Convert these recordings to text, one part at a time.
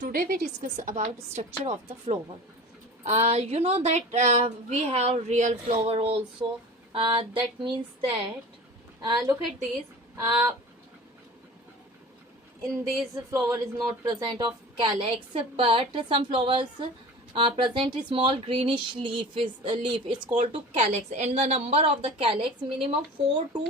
Today we discuss about the structure of the flower. You know that we have real flower also. That means that look at this. In this flower is not present of calyx, but some flowers present a small greenish leaf. It's called to calyx, and the number of the calyx minimum 4 to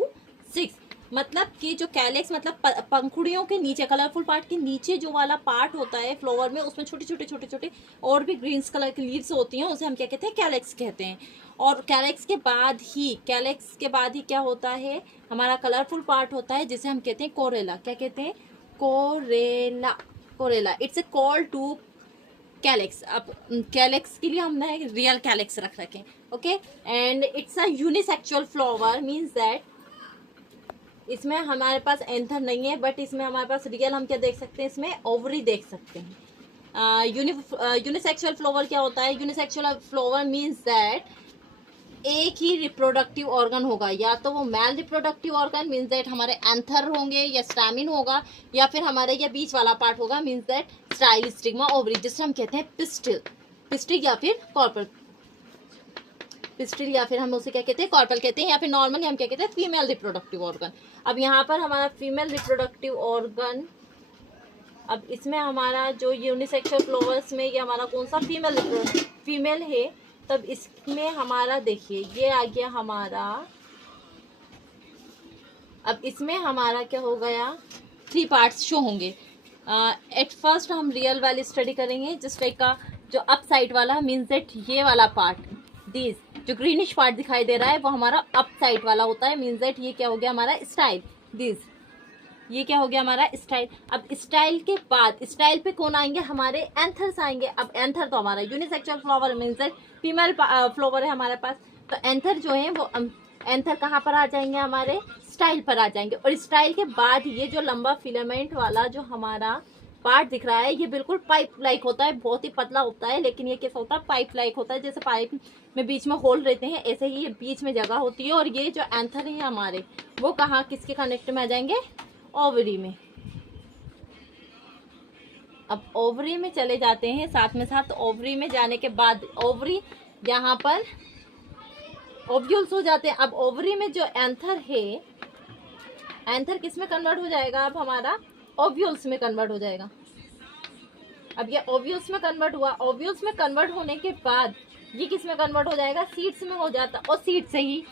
6. मतलब कि जो calyx मतलब पंखुड़ियों के नीचे, colourful part के नीचे जो वाला पार्ट होता है फ्लावर में, उसमें छोटे छोटे छोटे छोटे और भी ग्रीन कलर की लीव्स होती हैं, उसे हम क्या कहते हैं, कैलेक्स कहते हैं। और कैलेक्स के बाद ही क्या होता है, हमारा कलरफुल पार्ट होता है, जिसे हम कहते हैं कोरेला। क्या कहते हैं? Corolla. It's a call to calyx. अब कैलेक्स के लिए हमने रियल कैलेक्स रख रखे, okay. And it's a unisexual flower, means that इसमें हमारे पास एंथर नहीं है, बट इसमें हमारे पास रियल हम क्या देख सकते हैं, इसमें ओवरी देख सकते हैं। यूनिसेक्सुअल फ्लावर क्या होता है? यूनिसेक्सुअल फ्लावर मीन्स दैट एक ही रिप्रोडक्टिव ऑर्गन होगा, या तो वो male reproductive organ means that हमारे एंथर होंगे, या स्टैमिन होगा, या फिर हमारे ये बीच वाला पार्ट होगा means that style, stigma, ovary, जिसे हम कहते हैं पिस्टिल या फिर कॉर्पल। पिस्टिल या फिर हम उसे क्या कहते हैं, कॉर्पल कहते हैं, या फिर नॉर्मली हम क्या कहते हैं, फीमेल रिप्रोडक्टिव ऑर्गन। अब यहाँ पर हमारा फीमेल रिप्रोडक्टिव ऑर्गन, अब इसमें हमारा जो यूनिसेक्सुअल फ्लावर्स में ये हमारा कौन सा फीमेल है, तब इसमें हमारा देखिए ये आ गया हमारा। अब इसमें हमारा क्या हो गया, 3 पार्ट्स शो होंगे। एट फर्स्ट हम रियल वाली स्टडी करेंगे, जिस टाइप का जो अप साइड वाला मीन्स दैट ये वाला पार्ट, दिस जो ग्रीनिश पार्ट दिखाई दे रहा है वो हमारा अप साइड वाला होता है, मीन्स दैट ये क्या हो गया हमारा स्टाइल, दिस ये क्या हो गया हमारा स्टाइल। अब स्टाइल के बाद स्टाइल पे कौन आएंगे, हमारे एंथर्स आएंगे। अब एंथर तो हमारा unisexual flower means that female flower है हमारे पास, तो एंथर जो है वो एंथर कहाँ पर आ जाएंगे, हमारे स्टाइल पर आ जाएंगे। और स्टाइल के बाद ये जो लंबा फिलामेंट वाला जो हमारा पार्ट दिख रहा है, ये बिल्कुल पाइप लाइक होता है, बहुत ही पतला होता है, लेकिन ये कैसा होता है, पाइप लाइक होता है। जैसे पाइप में बीच में होल रहते हैं, ऐसे ही ये बीच में जगह होती है। और ये जो एंथर है हमारे, वो कहाँ किसके कनेक्ट में आ जाएंगे, ओवरी में। अब ओवरी में चले जाते हैं साथ में साथ। ओवरी में जाने के बाद ओवरी यहाँ पर ओव्यूल्स हो जाते हैं। अब ओवरी में जो एंथर है, एंथर किस में कन्वर्ट हो जाएगा, अब हमारा ओव्यूल्स में कन्वर्ट हो जाएगा। अब ये ओव्यूल्स में कन्वर्ट हुआ, ओव्यूल्स में कन्वर्ट होने के बाद ये किस में कन्वर्ट हो जाएगा, सीड्स में हो जाता। और सीड से ही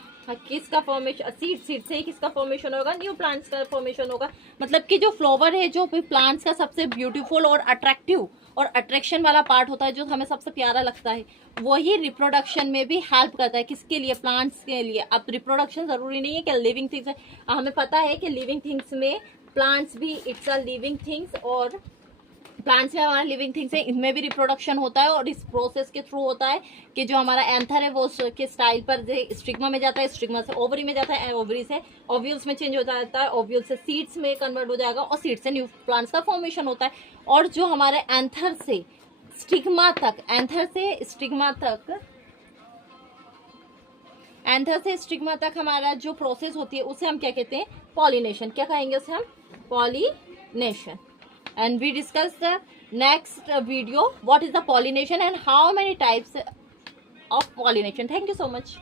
किसका फॉर्मेशन, सीड से ही किसका फॉर्मेशन होगा, न्यू प्लांट्स का फॉर्मेशन होगा। मतलब कि जो फ्लावर है, जो प्लांट्स का सबसे ब्यूटीफुल और अट्रैक्टिव और अट्रैक्शन वाला पार्ट होता है, जो हमें सबसे प्यारा लगता है, वही रिप्रोडक्शन में भी हेल्प करता है। किसके लिए, प्लांट्स के लिए। अब रिप्रोडक्शन जरूरी नहीं है कि लिविंग थिंग्स है, हमें पता है कि लिविंग थिंग्स में प्लांट्स भी इट्स अ लिविंग थिंग्स, और प्लांट्स में हमारा लिविंग थिंग्स है, इनमें भी रिप्रोडक्शन होता है। और इस प्रोसेस के थ्रू होता है कि जो हमारा एंथर है वो के स्टाइल पर स्टिग्मा में जाता है, स्टिग्मा से ओवरी में जाता है, ओवरी से ओव्यूल्स में चेंज हो जाता है, ओव्यूल से सीड्स में कन्वर्ट हो जाएगा, और सीड से न्यू प्लांट्स का फॉर्मेशन होता है। और जो हमारे एंथर से स्टिग्मा तक हमारा जो प्रोसेस होती है, उसे हम क्या कहते हैं, पॉलिनेशन। क्या कहेंगे उसे हम, pollination. And we discuss the next video what is the pollination and how many types of pollination. Thank you so much.